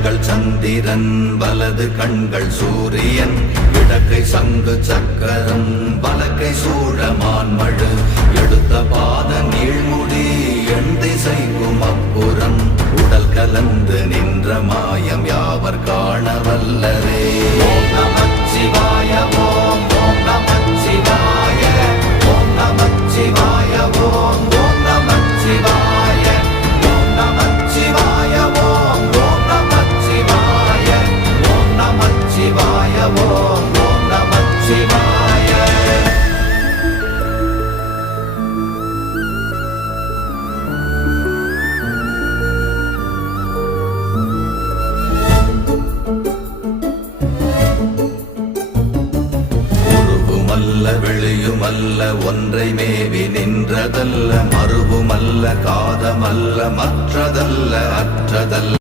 கண்கள் சந்திரன் வலது கண்கள் சூரியன் இடக்கை சங்கு சக்கரம் வலக்கை சூழமான்மழு எடுத்த பாத நீழ்முடி எண் திசைக்கும் அப்புறம் உடல் கலந்து நின்ற மாயம் யாவர் காண வல்லரே. ஓம் நமச்சிவாய ஓம் ஓம் நமச்சிவாய ஓம் நமச்சிவாய ஓம் ஓம் நமச்சிவாய ஓம் நமச்சிவாய ஓம் ஓம் நமச்சிவாய ஓம் நமச்சிவாய ஓம் ஓம் நமச்சிவாய. வெளியுமல்ல ஒன்றை மேவி நின்றதல்ல மறுவுமல்ல காதமல்ல மற்றதல்ல அற்றதல்ல